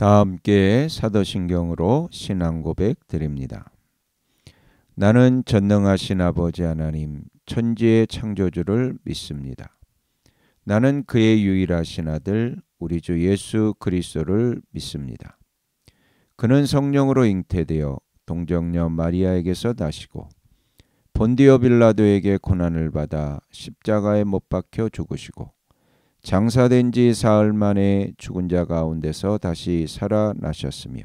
다 함께 사도신경으로 신앙 고백 드립니다. 나는 전능하신 아버지 하나님 천지의 창조주를 믿습니다. 나는 그의 유일하신 아들 우리 주 예수 그리스도를 믿습니다. 그는 성령으로 잉태되어 동정녀 마리아에게서 나시고 본디오 빌라도에게 고난을 받아 십자가에 못 박혀 죽으시고 장사된 지 사흘 만에 죽은 자 가운데서 다시 살아나셨으며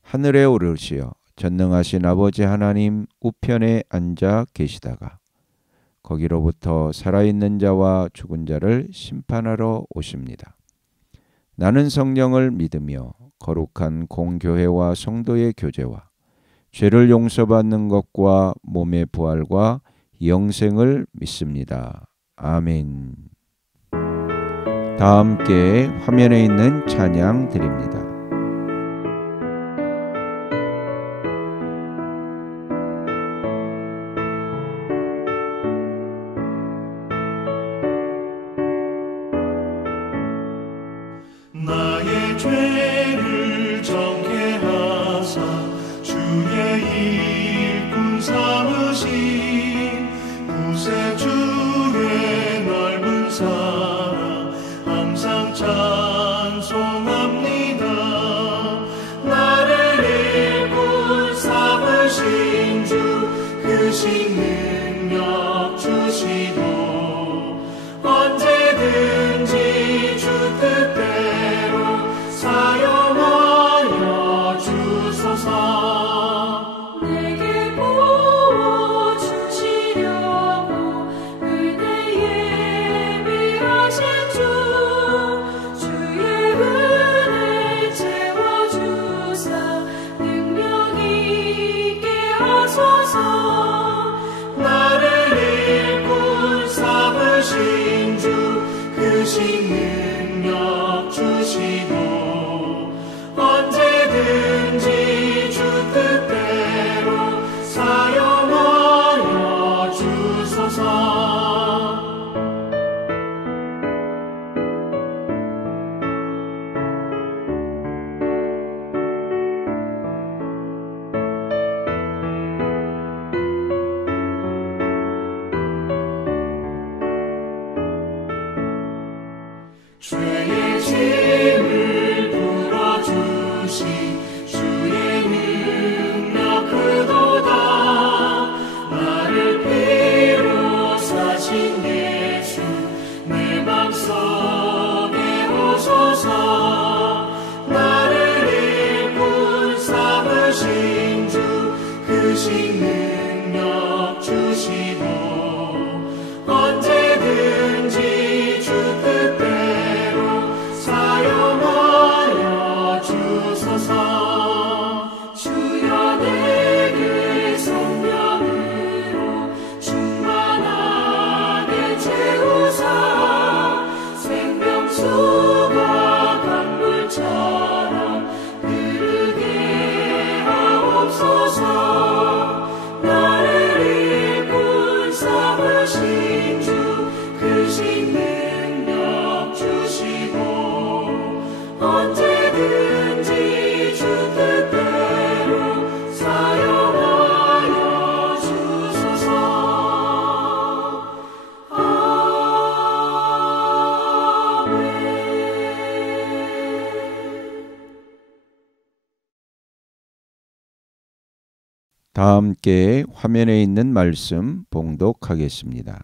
하늘에 오르시어 전능하신 아버지 하나님 우편에 앉아 계시다가 거기로부터 살아있는 자와 죽은 자를 심판하러 오십니다. 나는 성령을 믿으며 거룩한 공교회와 성도의 교제와 죄를 용서받는 것과 몸의 부활과 영생을 믿습니다. 아멘. 다 함께 화면에 있는 찬양 드립니다. 나의 죄를 정케 하사 주의 일꾼 삼으신 구세주의 넓은 사랑 항상 찬송합니다. 나를 일꾼 삼으신 주 크신 능력 주시고 언제든지 주 뜻대로 사용하여 주소서. 내게 부어주시려고 의대 예비하신 주 주의 은혜 채워주사 능력 있게 하소서. 나를 일꾼 삼으신 주 크신 능력 주시고 언제든지 주 뜻대로 사용하여 주소서. 죄의 짐을 풀어주신 주의 능력 크도다. 나를 피로 사신 예수 내 맘속에 오소서. 나를 일꾼 삼으신 주 크신 능력 주시고 언제든지 주 뜻대로 사용하여 주소서. 주여 내게 성령으로 충만하게 채우사 생명수가 강물처럼 흐르게 하옵소서. 나를 일꾼 삼으신 주 크신 능력 주시고 언제든지 주 뜻대로 사용하여 주소서. 아멘. 다 함께 화면에 있는 말씀 봉독하겠습니다.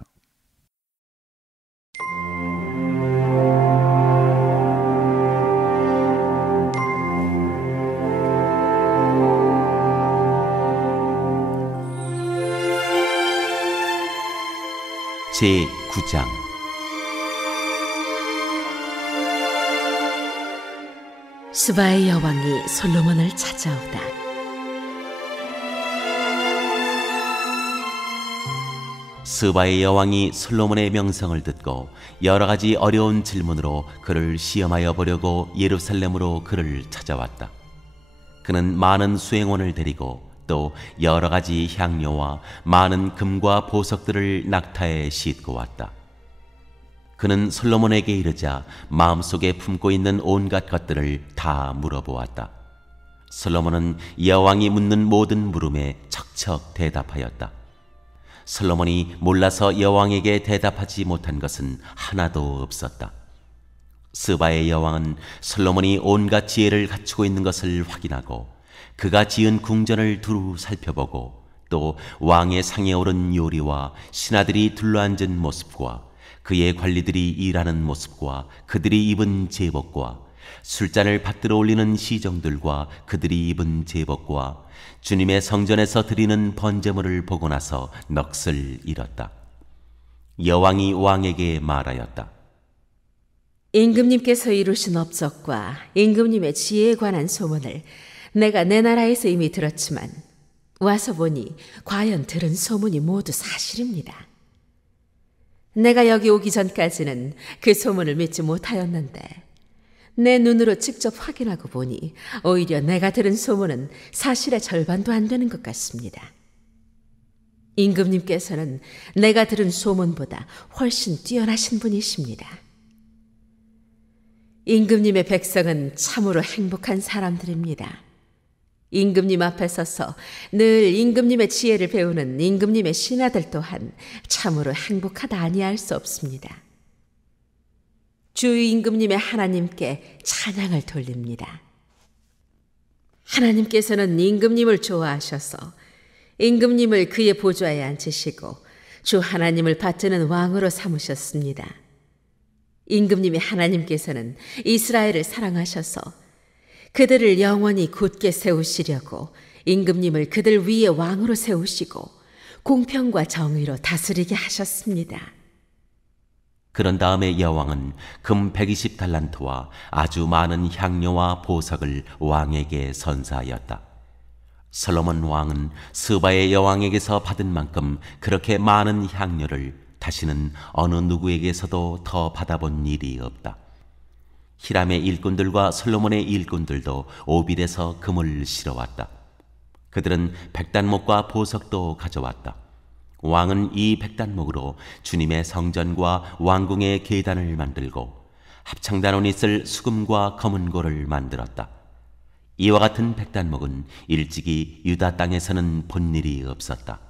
제9장 스바의 여왕이 솔로몬을 찾아오다. 스바의 여왕이 솔로몬의 명성을 듣고 여러 가지 어려운 질문으로 그를 시험하여 보려고 예루살렘으로 그를 찾아왔다. 그는 많은 수행원을 데리고 또 여러 가지 향료와 많은 금과 보석들을 낙타에 싣고 왔다. 그는 솔로몬에게 이르자 마음속에 품고 있는 온갖 것들을 다 물어보았다. 솔로몬은 여왕이 묻는 모든 물음에 척척 대답하였다. 솔로몬이 몰라서 여왕에게 대답하지 못한 것은 하나도 없었다. 스바의 여왕은 솔로몬이 온갖 지혜를 갖추고 있는 것을 확인하고 그가 지은 궁전을 두루 살펴보고 또 왕의 상에 오른 요리와 신하들이 둘러앉은 모습과 그의 관리들이 일하는 모습과 그들이 입은 제복과 술잔을 받들어 올리는 시정들과 그들이 입은 제복과 주님의 성전에서 드리는 번제물을 보고 나서 넋을 잃었다. 여왕이 왕에게 말하였다. 임금님께서 이루신 업적과 임금님의 지혜에 관한 소문을 내가 내 나라에서 이미 들었지만 와서 보니 과연 들은 소문이 모두 사실입니다. 내가 여기 오기 전까지는 그 소문을 믿지 못하였는데 내 눈으로 직접 확인하고 보니 오히려 내가 들은 소문은 사실의 절반도 안 되는 것 같습니다. 임금님께서는 내가 들은 소문보다 훨씬 뛰어나신 분이십니다. 임금님의 백성은 참으로 행복한 사람들입니다. 임금님 앞에 서서 늘 임금님의 지혜를 배우는 임금님의 신하들 또한 참으로 행복하다 아니할 수 없습니다. 주 임금님의 하나님께 찬양을 돌립니다. 하나님께서는 임금님을 좋아하셔서 임금님을 그의 보좌에 앉히시고 주 하나님을 받드는 왕으로 삼으셨습니다. 임금님의 하나님께서는 이스라엘을 사랑하셔서 그들을 영원히 굳게 세우시려고 임금님을 그들 위에 왕으로 세우시고 공평과 정의로 다스리게 하셨습니다. 그런 다음에 여왕은 금 120달란트와 아주 많은 향료와 보석을 왕에게 선사하였다. 솔로몬 왕은 스바의 여왕에게서 받은 만큼 그렇게 많은 향료를 다시는 어느 누구에게서도 더 받아본 일이 없다. 히람의 일꾼들과 솔로몬의 일꾼들도 오빌에서 금을 실어왔다. 그들은 백단목과 보석도 가져왔다. 왕은 이 백단목으로 주님의 성전과 왕궁의 계단을 만들고 합창단원이 쓸 수금과 검은고를 만들었다. 이와 같은 백단목은 일찍이 유다 땅에서는 본 일이 없었다.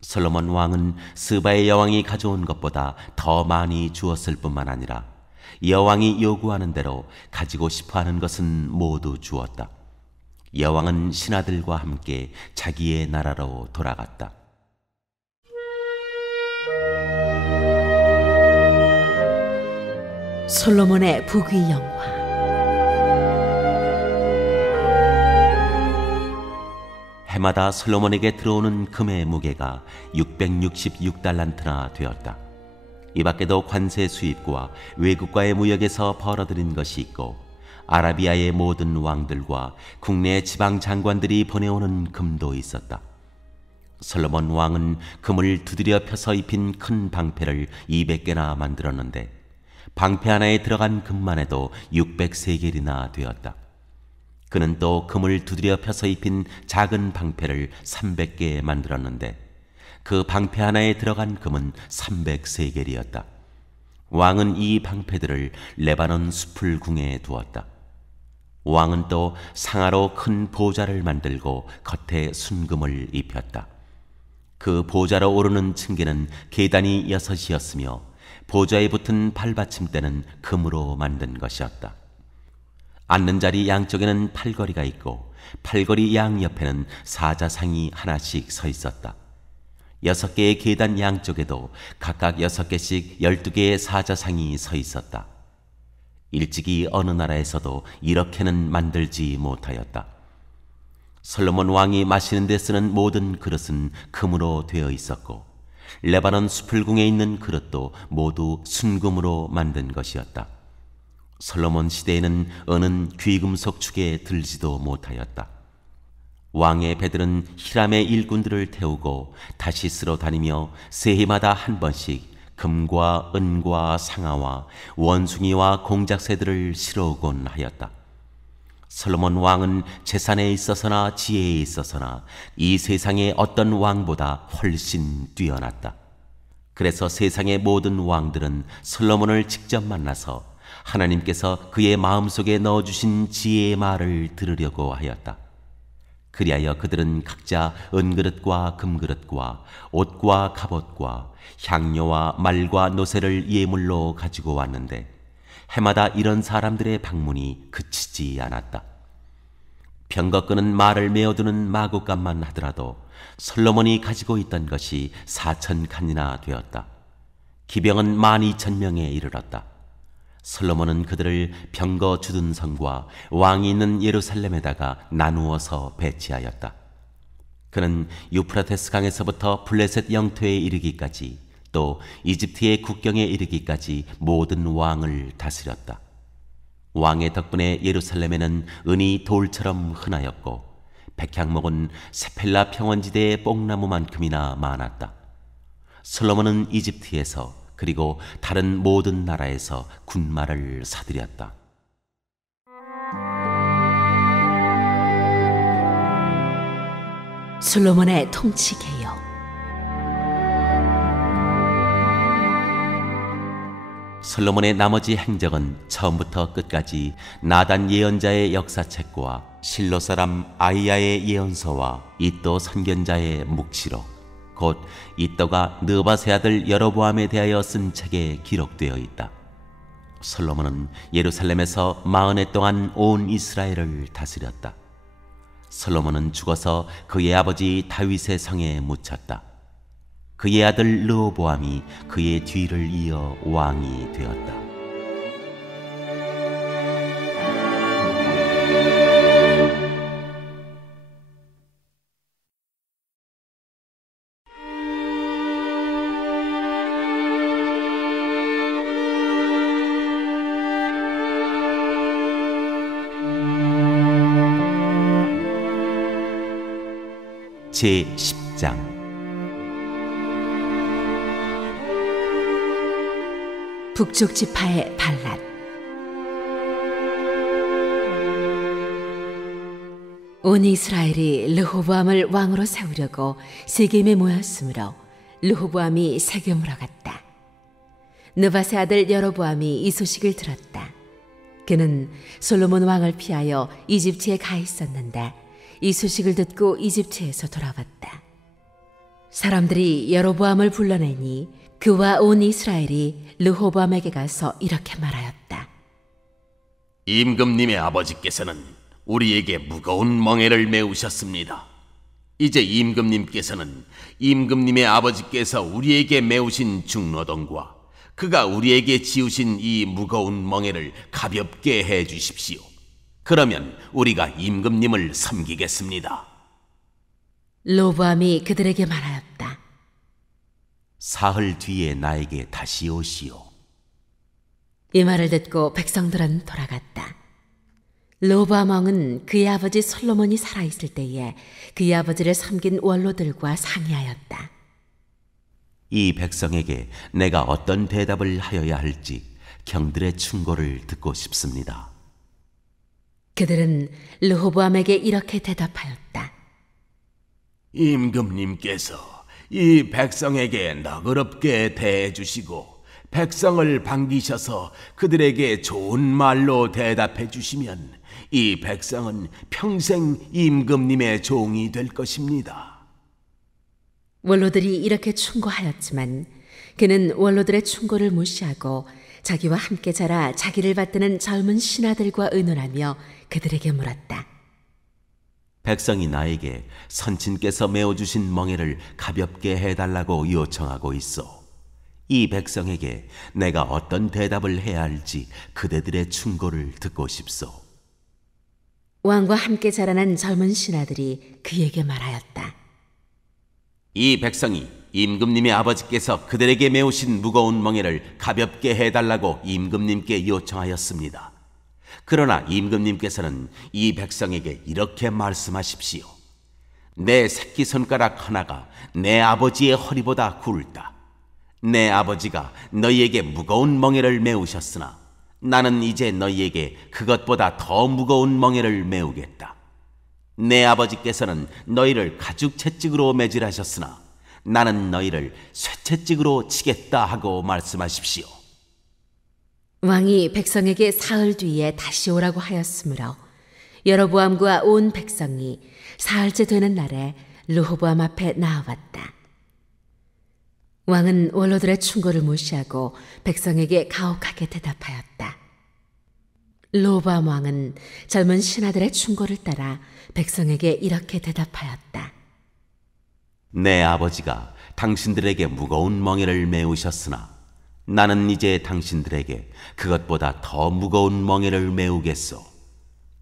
솔로몬 왕은 스바의 여왕이 가져온 것보다 더 많이 주었을 뿐만 아니라 여왕이 요구하는 대로 가지고 싶어하는 것은 모두 주었다. 여왕은 신하들과 함께 자기의 나라로 돌아갔다. 솔로몬의 부귀 영화. 해마다 솔로몬에게 들어오는 금의 무게가 666달란트나 되었다. 이 밖에도 관세 수입과 외국과의 무역에서 벌어들인 것이 있고 아라비아의 모든 왕들과 국내 지방 장관들이 보내오는 금도 있었다. 솔로몬 왕은 금을 두드려 펴서 입힌 큰 방패를 200개나 만들었는데 방패 하나에 들어간 금만 해도 600세겔이나 되었다. 그는 또 금을 두드려 펴서 입힌 작은 방패를 300개 만들었는데 그 방패 하나에 들어간 금은 300세겔이었다. 왕은 이 방패들을 레바논 수풀궁에 두었다. 왕은 또 상아로 큰 보좌를 만들고 겉에 순금을 입혔다. 그 보좌로 오르는 층계는 계단이 6이었으며 보좌에 붙은 발받침대는 금으로 만든 것이었다. 앉는 자리 양쪽에는 팔걸이가 있고 팔걸이 양옆에는 사자상이 하나씩 서 있었다. 6개의 계단 양쪽에도 각각 6개씩 12개의 사자상이 서 있었다. 일찍이 어느 나라에서도 이렇게는 만들지 못하였다. 솔로몬 왕이 마시는 데 쓰는 모든 그릇은 금으로 되어 있었고 레바논 수풀궁에 있는 그릇도 모두 순금으로 만든 것이었다. 솔로몬 시대에는 은은 귀금속 축에 들지도 못하였다. 왕의 배들은 히람의 일꾼들을 태우고 다시스로 다니며 새해마다 한 번씩 금과 은과 상아와 원숭이와 공작새들을 실어오곤 하였다. 솔로몬 왕은 재산에 있어서나 지혜에 있어서나 이 세상의 어떤 왕보다 훨씬 뛰어났다. 그래서 세상의 모든 왕들은 솔로몬을 직접 만나서 하나님께서 그의 마음속에 넣어주신 지혜의 말을 들으려고 하였다. 그리하여 그들은 각자 은그릇과 금그릇과 옷과 갑옷과 향료와 말과 노새를 예물로 가지고 왔는데 해마다 이런 사람들의 방문이 그치지 않았다. 병거 끄는 말을 메어두는 마구간만 하더라도 솔로몬이 가지고 있던 것이 4,000칸이나 되었다. 기병은 12,000명에 이르렀다. 솔로몬은 그들을 병거 주둔성과 왕이 있는 예루살렘에다가 나누어서 배치하였다. 그는 유프라테스 강에서부터 블레셋 영토에 이르기까지 또 이집트의 국경에 이르기까지 모든 왕을 다스렸다. 왕의 덕분에 예루살렘에는 은이 돌처럼 흔하였고 백향목은 세펠라 평원지대의 뽕나무만큼이나 많았다. 솔로몬은 이집트에서 그리고 다른 모든 나라에서 군마를 사들였다. 솔로몬의 통치 개요. 솔로몬의 나머지 행적은 처음부터 끝까지 나단 예언자의 역사책과 실로 사람 아이야의 예언서와 이도 선견자의 묵시록, 곧 이도가 느바세 아들 여로보암에 대하여 쓴 책에 기록되어 있다. 솔로몬은 예루살렘에서 40해 동안 온 이스라엘을 다스렸다. 솔로몬은 죽어서 그의 아버지 다윗의 성에 묻혔다. 그의 아들 르호보암이 그의 뒤를 이어 왕이 되었다. 제10장 북쪽 지파의 반란. 온 이스라엘이 르호보암을 왕으로 세우려고 세겜에 모였으므로 르호보암이 세겜으로 갔다. 느바세 아들 여로보암이 이 소식을 들었다. 그는 솔로몬 왕을 피하여 이집트에 가 있었는데 이 소식을 듣고 이집트에서 돌아왔다. 사람들이 여로보암을 불러내니 그와 온 이스라엘이 르호보암에게 가서 이렇게 말하였다. 임금님의 아버지께서는 우리에게 무거운 멍에를 메우셨습니다. 이제 임금님께서는 임금님의 아버지께서 우리에게 메우신 중노동과 그가 우리에게 지우신 이 무거운 멍에를 가볍게 해 주십시오. 그러면 우리가 임금님을 섬기겠습니다. 르호보암이 그들에게 말하였다. 사흘 뒤에 나에게 다시 오시오. 이 말을 듣고 백성들은 돌아갔다. 르호보암 왕은 그의 아버지 솔로몬이 살아있을 때에 그의 아버지를 섬긴 원로들과 상의하였다. 이 백성에게 내가 어떤 대답을 하여야 할지 경들의 충고를 듣고 싶습니다. 그들은 르호보암에게 이렇게 대답하였다. 임금님께서 이 백성에게 너그럽게 대해주시고 백성을 반기셔서 그들에게 좋은 말로 대답해 주시면 이 백성은 평생 임금님의 종이 될 것입니다. 원로들이 이렇게 충고하였지만 그는 원로들의 충고를 무시하고 자기와 함께 자라 자기를 받드는 젊은 신하들과 의논하며 그들에게 물었다. 백성이 나에게 선친께서 메어주신 멍에를 가볍게 해달라고 요청하고 있어. 이 백성에게 내가 어떤 대답을 해야 할지 그대들의 충고를 듣고 싶소. 왕과 함께 자라난 젊은 신하들이 그에게 말하였다. 이 백성이 임금님의 아버지께서 그들에게 메우신 무거운 멍에를 가볍게 해달라고 임금님께 요청하였습니다. 그러나 임금님께서는 이 백성에게 이렇게 말씀하십시오. 내 새끼손가락 하나가 내 아버지의 허리보다 굵다. 내 아버지가 너희에게 무거운 멍에를 메우셨으나 나는 이제 너희에게 그것보다 더 무거운 멍에를 메우겠다. 내 아버지께서는 너희를 가죽 채찍으로 매질하셨으나 나는 너희를 쇠채찍으로 치겠다 하고 말씀하십시오. 왕이 백성에게 사흘 뒤에 다시 오라고 하였으므로 여로보암과 온 백성이 사흘째 되는 날에 르호보암 앞에 나아왔다. 왕은 원로들의 충고를 무시하고 백성에게 가혹하게 대답하였다. 르호보암 왕은 젊은 신하들의 충고를 따라 백성에게 이렇게 대답하였다. 내 아버지가 당신들에게 무거운 멍에를 메우셨으나 나는 이제 당신들에게 그것보다 더 무거운 멍에를 메우겠소.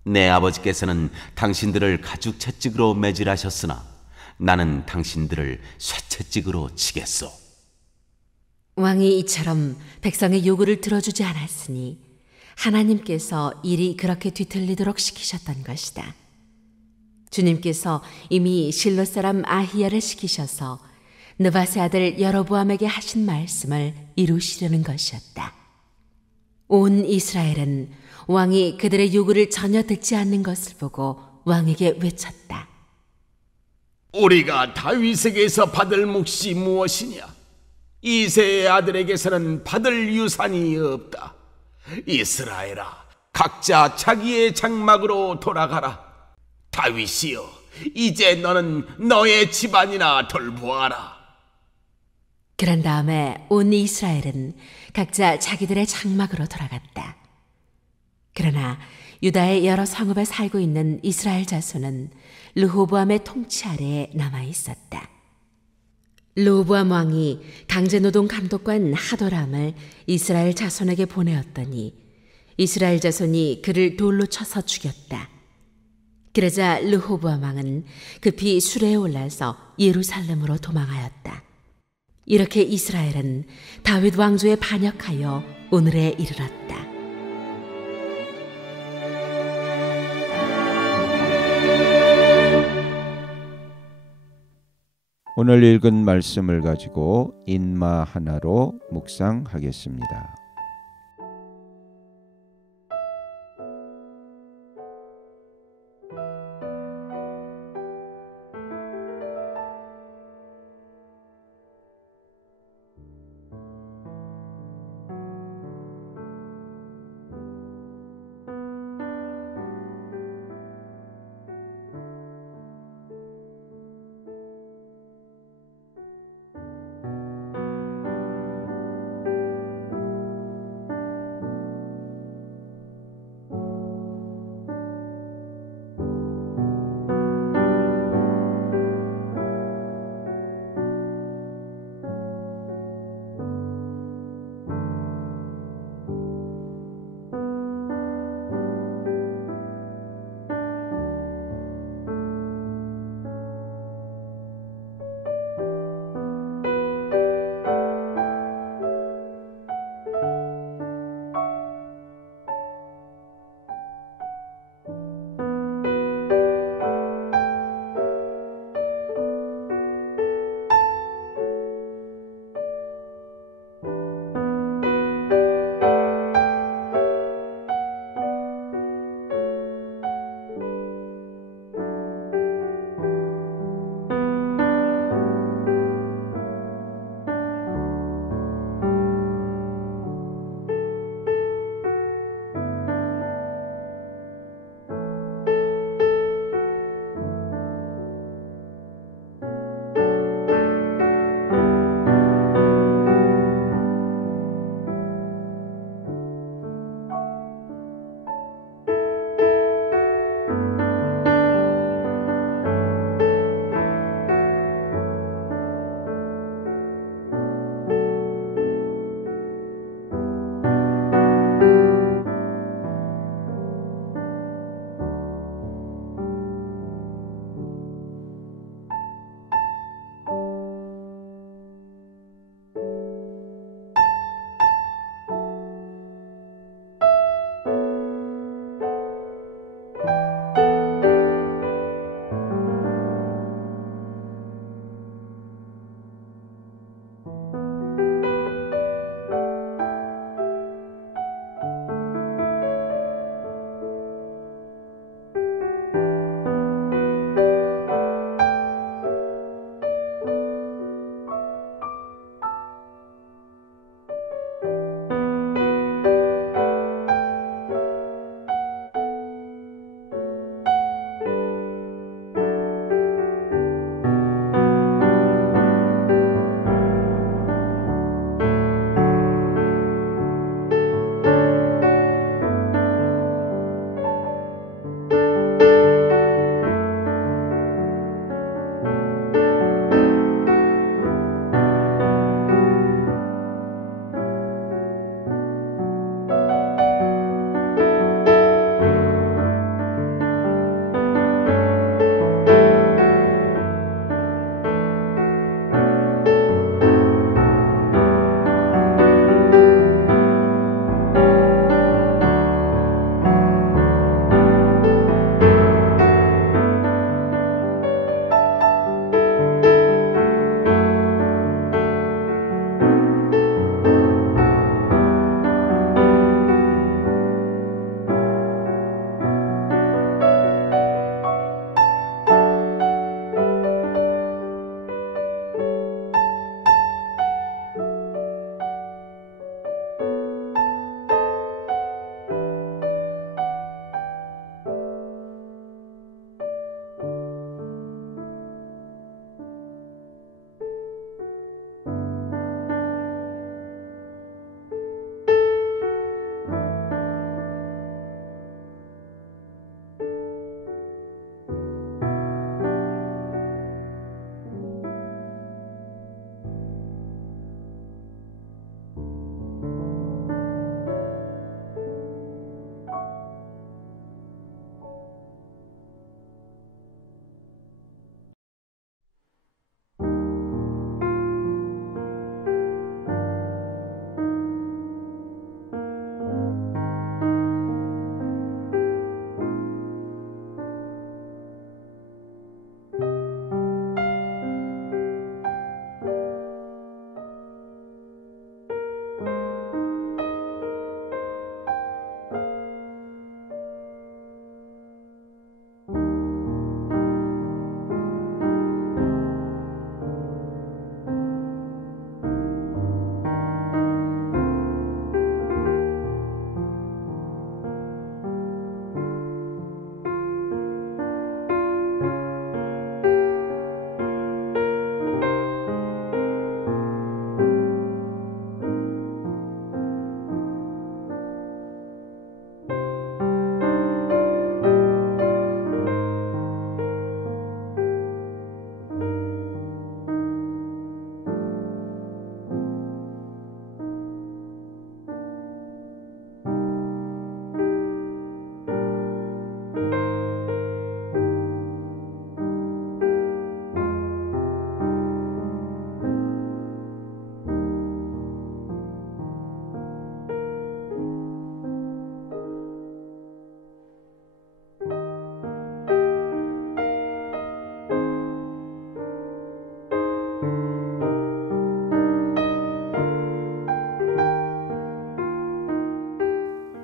내 아버지께서는 당신들을 가죽 채찍으로 매질하셨으나 나는 당신들을 쇠채찍으로 치겠소. 왕이 이처럼 백성의 요구를 들어주지 않았으니 하나님께서 일이 그렇게 뒤틀리도록 시키셨던 것이다. 주님께서 이미 실로 사람 아히야를 시키셔서 느바세 아들 여로보암에게 하신 말씀을 이루시려는 것이었다. 온 이스라엘은 왕이 그들의 요구를 전혀 듣지 않는 것을 보고 왕에게 외쳤다. 우리가 다윗에게서 받을 몫이 무엇이냐? 이새의 아들에게서는 받을 유산이 없다. 이스라엘아, 각자 자기의 장막으로 돌아가라. 다윗이여, 이제 너는 너의 집안이나 돌보아라. 그런 다음에 온 이스라엘은 각자 자기들의 장막으로 돌아갔다. 그러나 유다의 여러 성읍에 살고 있는 이스라엘 자손은 르호보암의 통치 아래에 남아 있었다. 르호보암 왕이 강제노동 감독관 하도람을 이스라엘 자손에게 보내었더니 이스라엘 자손이 그를 돌로 쳐서 죽였다. 그러자 르호보암 왕은 급히 수레에 올라서 예루살렘으로 도망하였다. 이렇게 이스라엘은 다윗 왕조에 반역하여 오늘에 이르렀다. 오늘 읽은 말씀을 가지고 인마 하나로 묵상하겠습니다.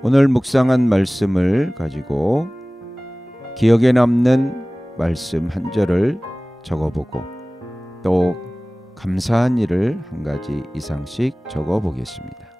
오늘 묵상한 말씀을 가지고 기억에 남는 말씀 한 절을 적어보고 또 감사한 일을 한 가지 이상씩 적어보겠습니다.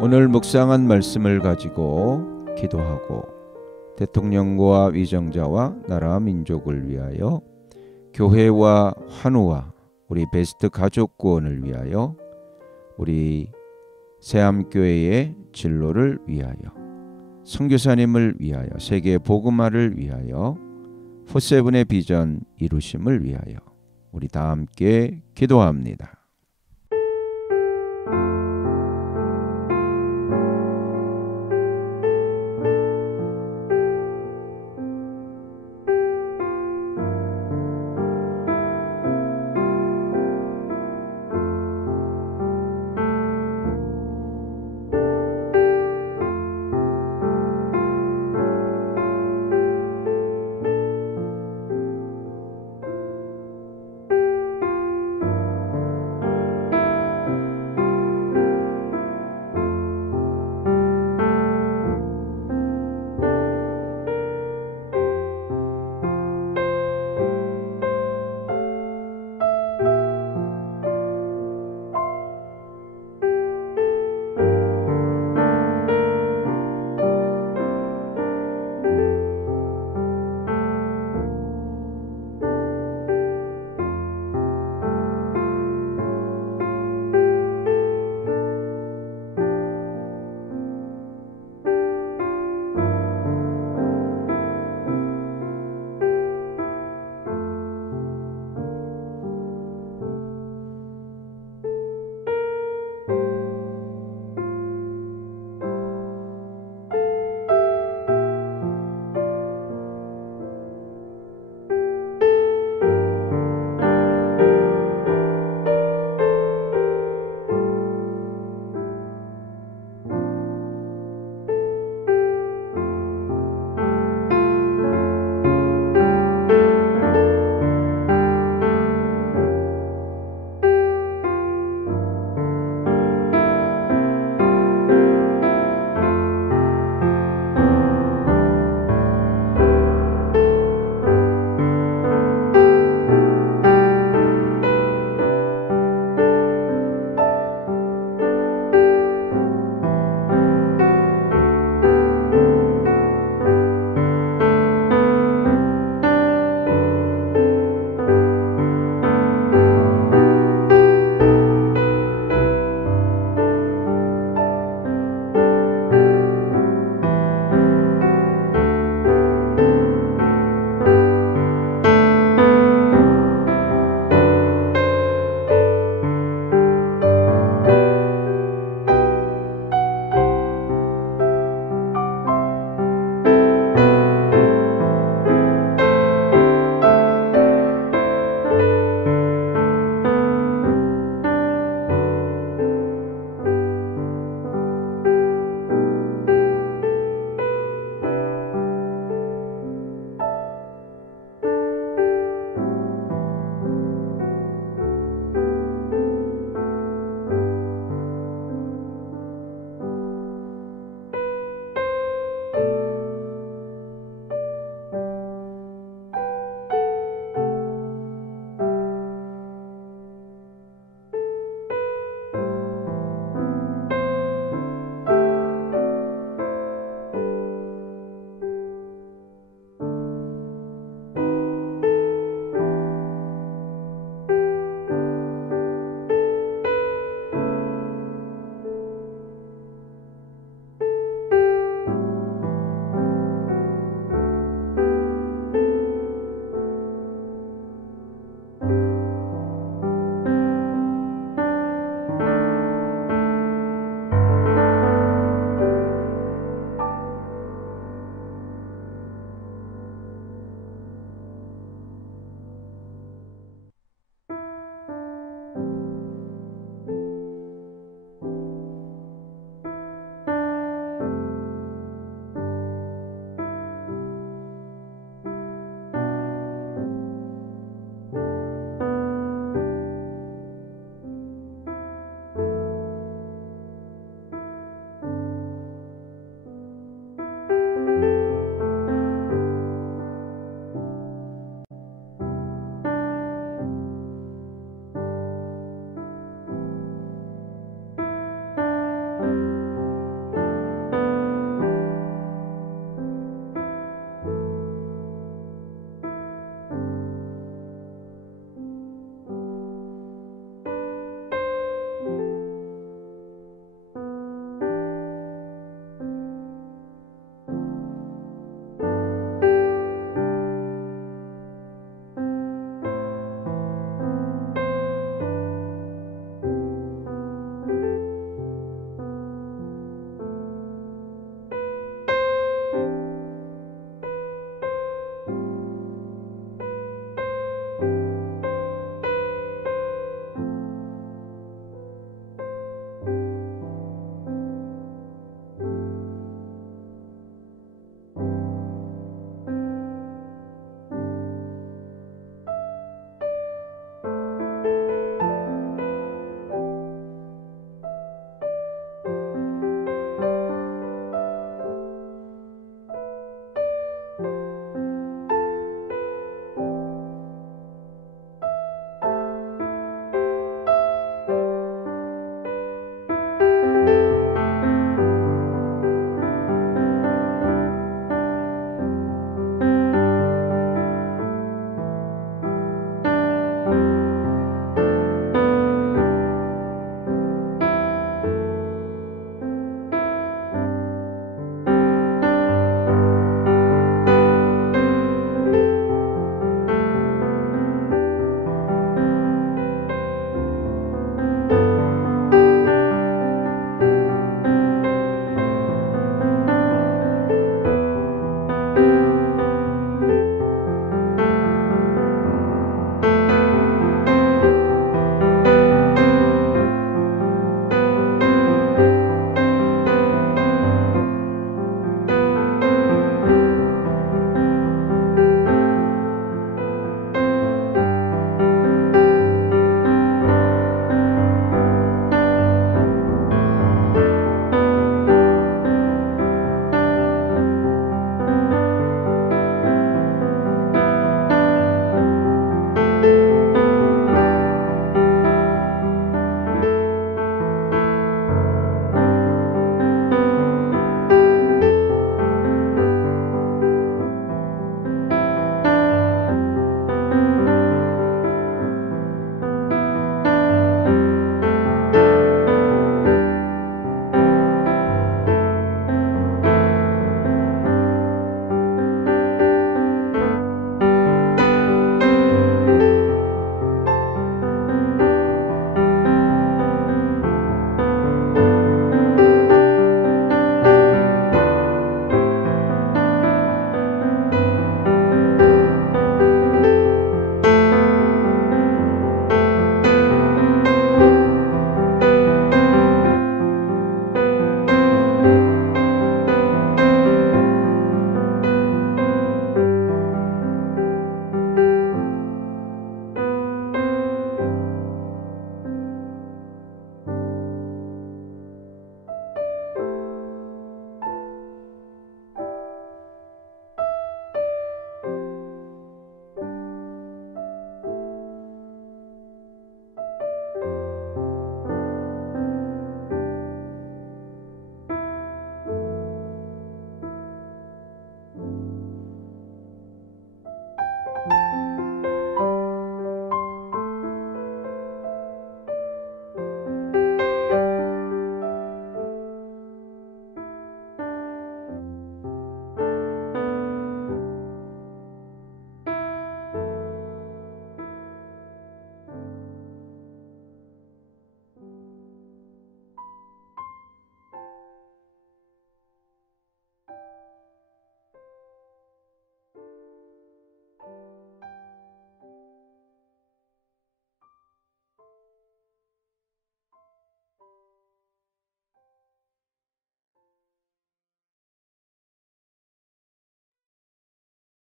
오늘 묵상한 말씀을 가지고 기도하고 대통령과 위정자와 나라 민족을 위하여 교회와 환우와 우리 베스트 가족 구원을 위하여 우리 새암교회의 진로를 위하여 선교사님을 위하여 세계 복음화를 위하여 포세븐의 비전 이루심을 위하여 우리 다 함께 기도합니다.